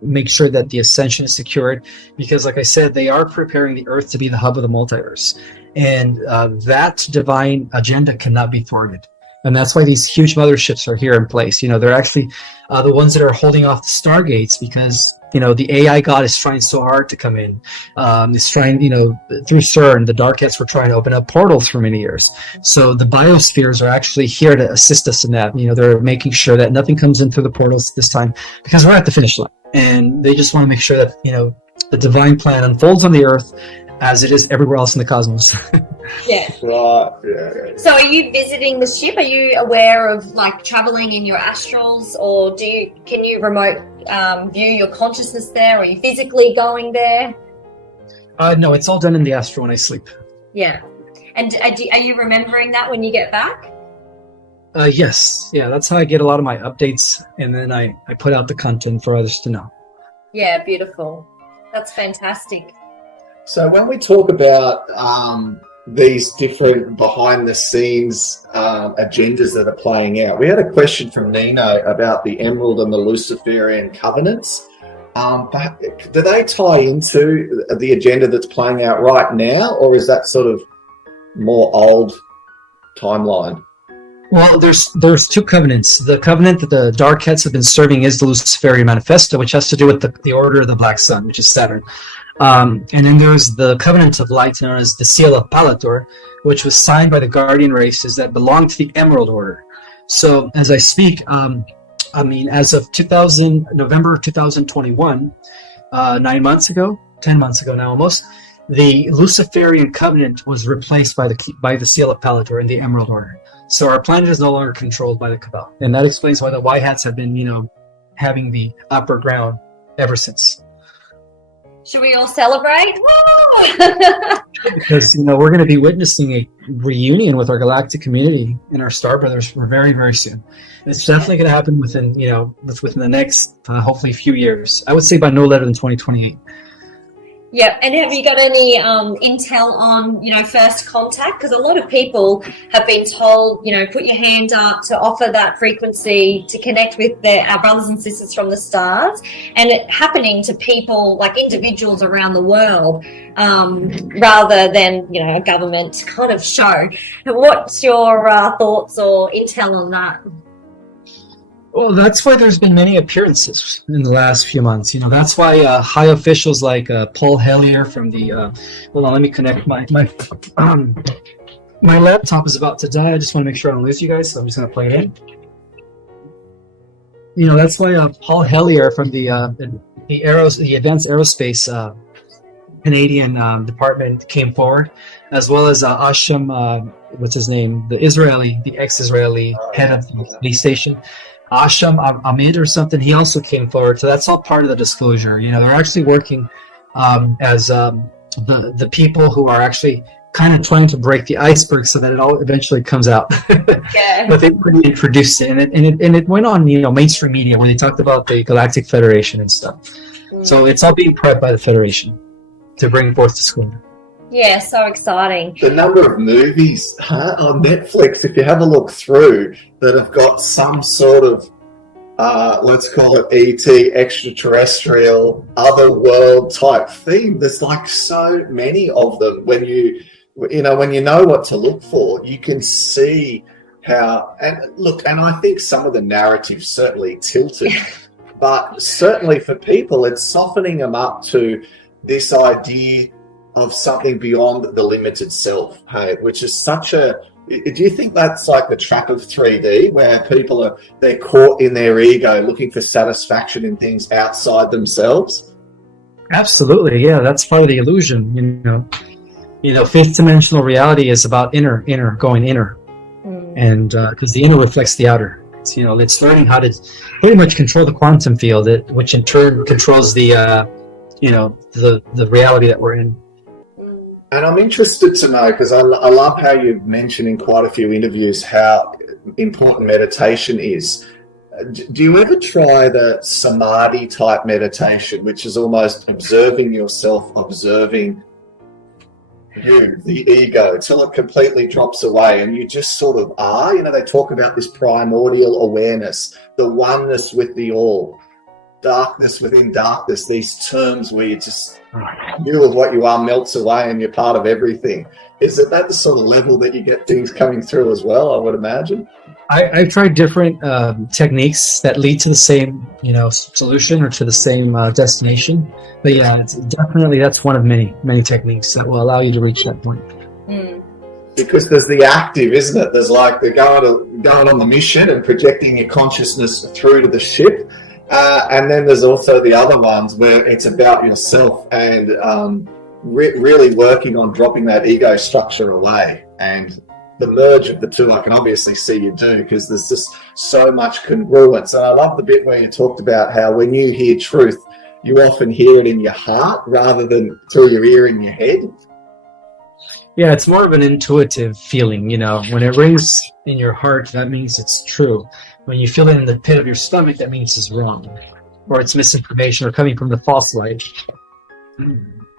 make sure that the ascension is secured, because like I said, they are preparing the Earth to be the hub of the multiverse, and that divine agenda cannot be thwarted. And that's why these huge motherships are here in place. They're actually the ones that are holding off the stargates, because the AI god is trying so hard to come in. It's trying, through CERN, the Darkettes were trying to open up portals for many years. So the biospheres are actually here to assist us in that. They're making sure that nothing comes in through the portals this time, because we're at the finish line, and they just want to make sure that the divine plan unfolds on the Earth as it is everywhere else in the cosmos. Yeah. Right. Yeah. So are you visiting the ship? Are you aware of traveling in your astrals, or can you remote view your consciousness there? Or are you physically going there? No, it's all done in the astral when I sleep. Yeah. And are you remembering that when you get back? Yes. Yeah, that's how I get a lot of my updates, and then I put out the content for others to know. Yeah, beautiful. That's fantastic. So when we talk about these different behind-the-scenes agendas that are playing out, we had a question from Nino about the Emerald and the Luciferian covenants. Do they tie into the agenda that's playing out right now, or is that sort of more old timeline? Well, there's two covenants. The covenant that the Darkettes have been serving is the Luciferian Manifesto, which has to do with the Order of the Black Sun, which is Saturn. And then there's the Covenant of Light, known as the Seal of Palator, which was signed by the Guardian races that belong to the Emerald Order. So as I speak, as of November 2021, 9 months ago, 10 months ago now almost, the Luciferian Covenant was replaced by the Seal of Palator and the Emerald Order. So our planet is no longer controlled by the Cabal. And that explains why the White Hats have been, having the upper ground ever since. Should we all celebrate? Because, we're going to be witnessing a reunion with our galactic community and our Star Brothers very, very soon. And it's definitely going to happen within the next, hopefully, few years. I would say by no later than 2028. Yeah, and have you got any intel on, first contact? Because a lot of people have been told, put your hand up to offer that frequency to connect with our brothers and sisters from the stars, and it happening to people, like individuals around the world, rather than, a government kind of show. What's your thoughts or intel on that? Well, that's why there's been many appearances in the last few months. That's why high officials like Paul Hellier from the... hold on, let me connect my laptop is about to die. I just want to make sure I don't lose you guys, so I'm just going to plug it in. That's why Paul Hellier from the Advanced Aerospace Canadian department came forward, as well as Asham, what's his name, the ex-Israeli head of the space station, Asham Ahmed or something. He also came forward. So that's all part of the disclosure. You know, they're actually working as the people who are actually kind of trying to break the iceberg so that it all eventually comes out. Yeah. But they already introduced it, and it went on, you know, mainstream media where they talked about the Galactic Federation and stuff. So it's all being prepped by the Federation to bring forth disclosure. Yeah, so exciting. The number of movies on Netflix, if you have a look through, that have got some sort of, let's call it ET, extraterrestrial, other world type theme. There's like so many of them. When you know what to look for, you can see how, and I think some of the narratives certainly tilted, but certainly for people, it's softening them up to this idea of something beyond the limited self, hey, which is such a, do you think that's like the trap of 3D, where people they're caught in their ego looking for satisfaction in things outside themselves? Absolutely, yeah, that's part of the illusion. You know, fifth dimensional reality is about inner, going inner, and because the inner reflects the outer. You know, it's learning how to pretty much control the quantum field, which in turn controls the reality that we're in. And I'm interested to know, because I love how you've mentioned in quite a few interviews how important meditation is. Do you ever try the samadhi type meditation, which is almost observing yourself, observing you, the ego, till it completely drops away and you just sort of are? You know, they talk about this primordial awareness, the oneness with the all, darkness within darkness, these terms where you just, you of what you are melts away and you're part of everything. Is it that the sort of level that you get things coming through as well, I would imagine? I've tried different techniques that lead to the same, solution or to the same destination. But yeah, it's definitely, that's one of many techniques that will allow you to reach that point. Because there's the active, isn't it? There's like the going on the mission and projecting your consciousness through to the ship. And then there's also the other ones where it's about yourself and really working on dropping that ego structure away. And the merge of the two, I can obviously see you do, because there's just so much congruence. And I love the bit where you talked about how when you hear truth, you often hear it in your heart rather than through your ear in your head. Yeah, it's more of an intuitive feeling, When it rings in your heart, that means it's true. When you feel it in the pit of your stomach, that means it's wrong, or it's misinformation, or coming from the false light.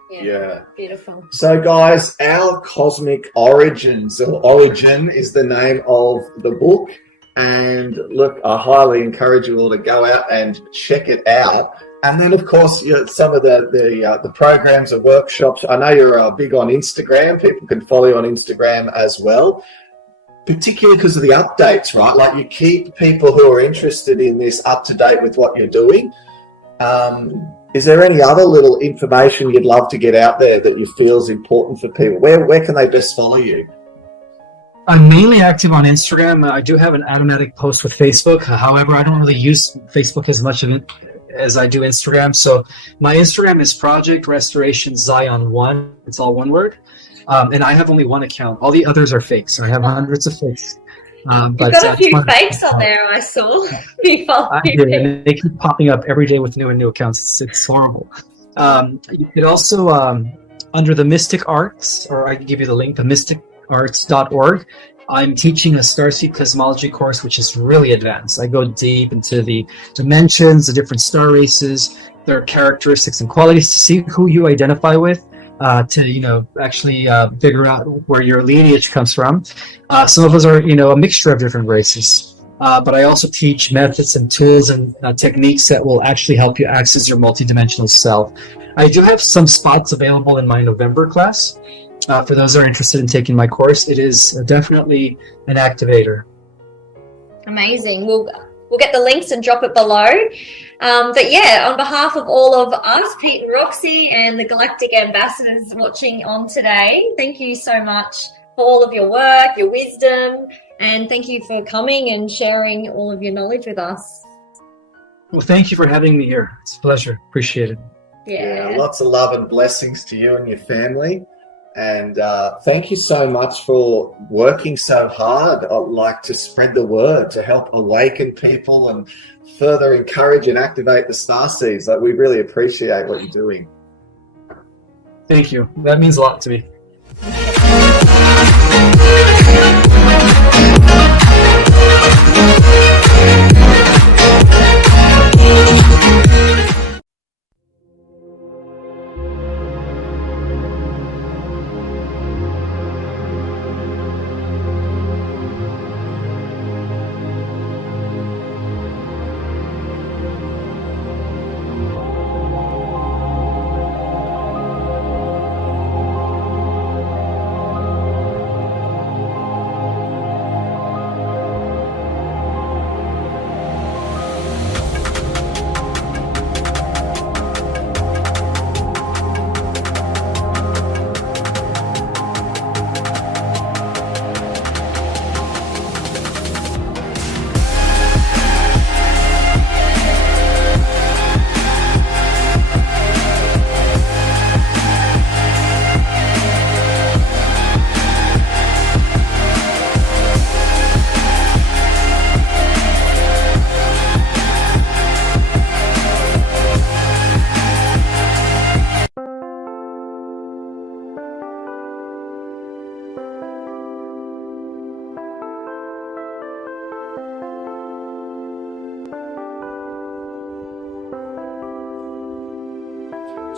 Yeah. Beautiful. So, guys, Our Cosmic Origins, or Origin, is the name of the book. And look, I highly encourage you all to go out and check it out. And then, of course, some of the programs and workshops. I know you're big on Instagram. People can follow you on Instagram as well, particularly because of the updates, right? Like, you keep people who are interested in this up to date with what you're doing. Is there any other little information you'd love to get out there that you feel is important for people? Where can they best follow you? I'm mainly active on Instagram. I do have an automatic post with Facebook. However, I don't really use Facebook as much of it as I do Instagram. So my Instagram is Project Restoration Zion 1. It's all one word. And I have only one account. All the others are fakes. So I have hundreds of fakes. You've got a few fakes on there, I saw. I do, and they keep popping up every day with new accounts. It's horrible. You could also, under the Mystic Arts, or I can give you the link, the mysticarts.org, I'm teaching a Starseed Cosmology course, which is really advanced. I go deep into the dimensions, the different star races, their characteristics and qualities to see who you identify with. To actually figure out where your lineage comes from. Some of us are a mixture of different races, but I also teach methods and tools and techniques that will actually help you access your multidimensional self. I do have some spots available in my November class for those that are interested in taking my course. It is definitely an activator. Amazing. We'll get the links and drop it below. But yeah, on behalf of all of us, Pete and Roxy, and the Galactic Ambassadors watching on today, thank you so much for all of your work, your wisdom, and thank you for coming and sharing all of your knowledge with us. Well, thank you for having me here. It's a pleasure. Appreciate it. Yeah. Lots of love and blessings to you and your family. And thank you so much for working so hard, like to spread the word, to help awaken people and further encourage and activate the starseeds. Like, we really appreciate what you're doing. Thank you. That means a lot to me.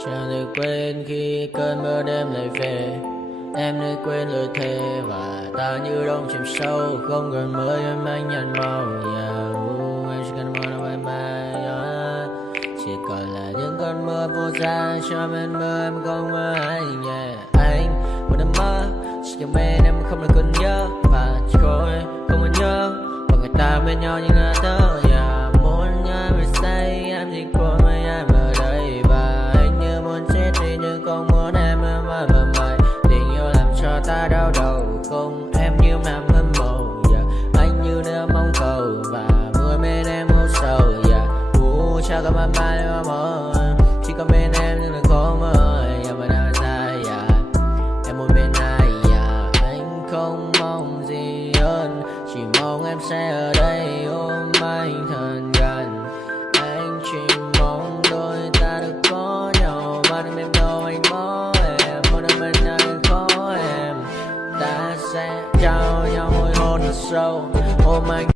Chẳng được quên khi cơn mưa đêm lại về. Em đã quên lời thề và ta như đông chìm sâu. Không gần mới em anh nhận màu. Em chỉ cần mơ đâu em bay. Chỉ còn là những cơn mưa vô giá. Cho bên mơ em không mơ anh. Anh một đêm mơ. Chỉ cần bên em không được cần nhớ. Và chỉ có em không muốn nhớ. Và người ta bên nhau như ngã thơ. Muốn nhớ về say em chỉ có mấy em ở đây. Và anh như muốn chết đi nhưng không muốn em mãi mãi. Tình yêu làm cho ta đau đầu. Không em như nằm hâm mộ. Anh như đứa mong cầu. Và mưa bên em hút sầu. Chắc có mãi mãi mà mơ. Chỉ có bên em nhưng đừng có mơ. Mà đã dài em muốn bên ai. Anh không mong gì hơn. Chỉ mong em sẽ ở đây ôm anh thật gần. Anh chỉ mong đôi ta được có nhau. Mà đừng em đâu anh có em. Một đêm bên anh có em. Ta sẽ trao nhau môi hôn thật sâu. Ôm anh.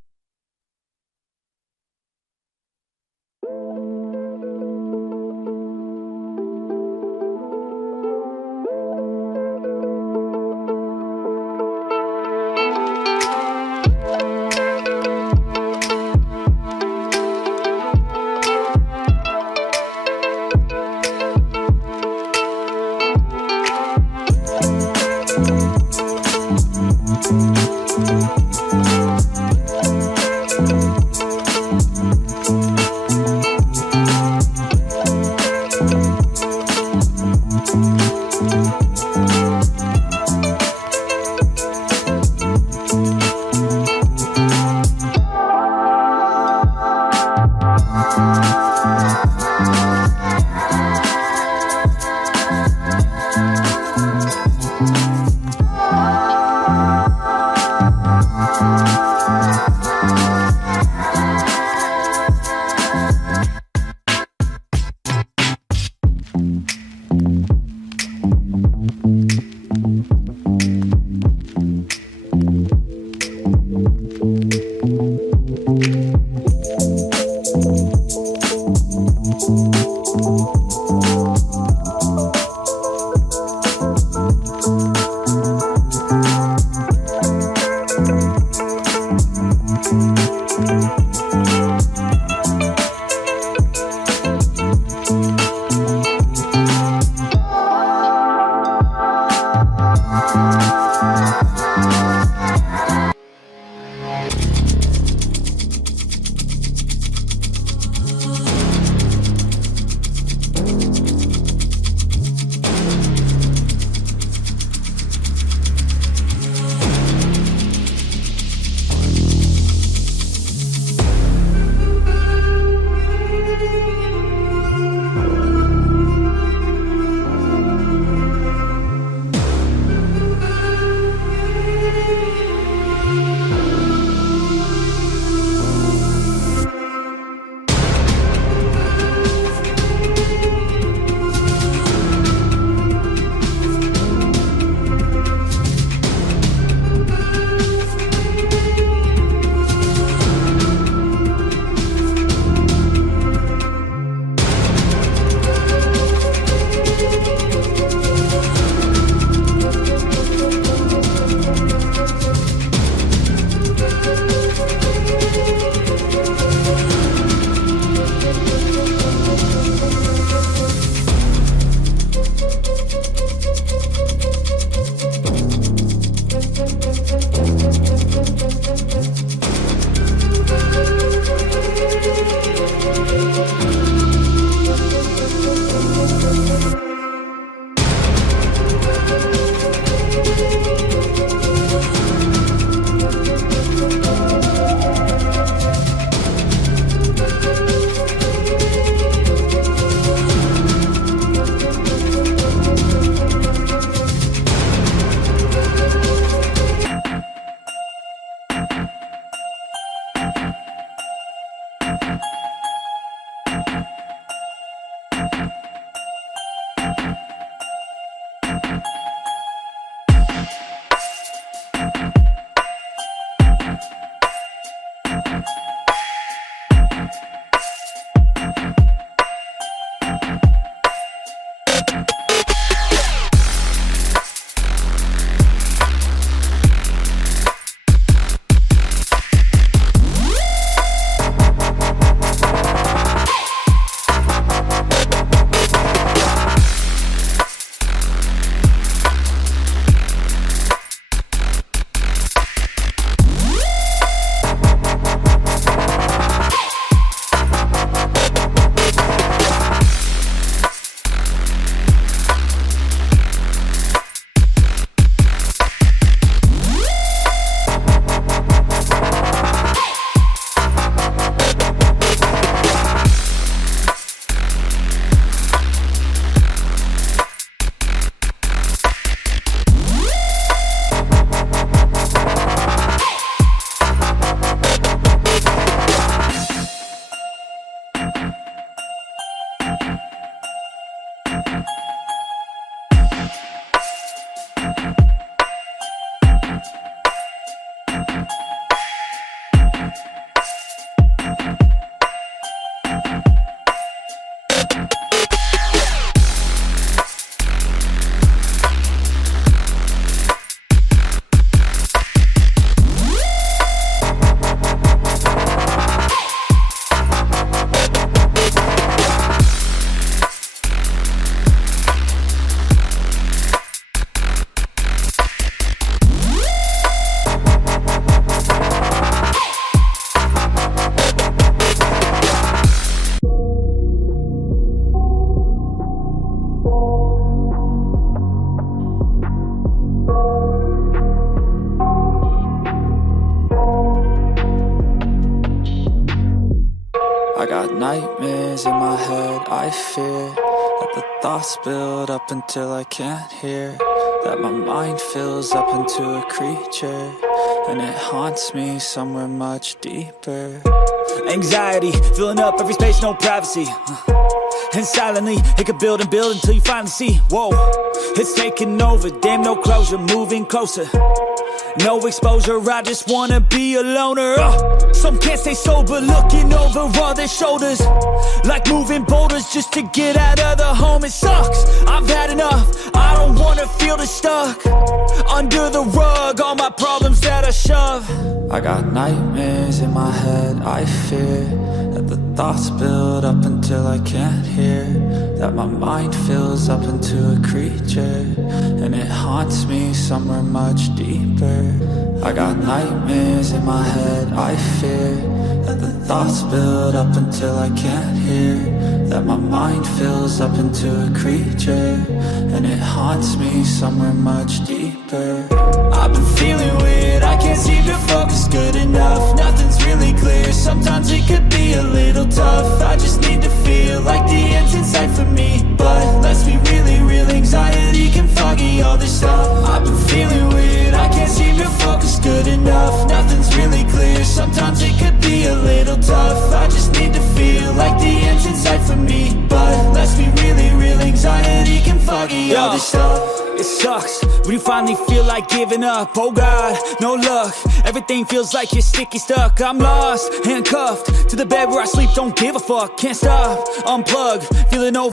I got nightmares in my head, I fear that the thoughts build up until I can't hear, that my mind fills up into a creature, and it haunts me somewhere much deeper. Anxiety, filling up every space, no privacy. And silently, it could build and build until you finally see, whoa, it's taking over, damn no closure, moving closer. No exposure, I just wanna be a loner. Some can't stay sober, looking over all their shoulders, like moving boulders just to get out of the home. It sucks, I've had enough, I don't wanna feel the stuck under the rug, all my problems that I shove. I got nightmares in my head, I fear that the thoughts build up until I can't hear, that my mind fills up into a creature, and it haunts me somewhere much deeper. I got nightmares in my head, I fear that the thoughts build up until I can't hear, that my mind fills up into a creature, and it haunts me somewhere much deeper. I've been feeling weird, I can't seem to focus good enough, nothing's really clear, sometimes it could be a little tough. I just need to feel like the end's in sight for me, but let's be really real, anxiety can foggy all this stuff. I've been feeling weird, I can't seem to focus good enough, nothing's really clear, sometimes it could be a little tough. I just need to feel like the end's in sight for me, but let's be really real, anxiety can foggy all this stuff. It sucks when you finally feel like giving up. Oh God, no luck, everything feels like you're sticky stuck. I'm lost, handcuffed to the bed where I sleep, don't give a fuck, can't stop, unplug, feeling over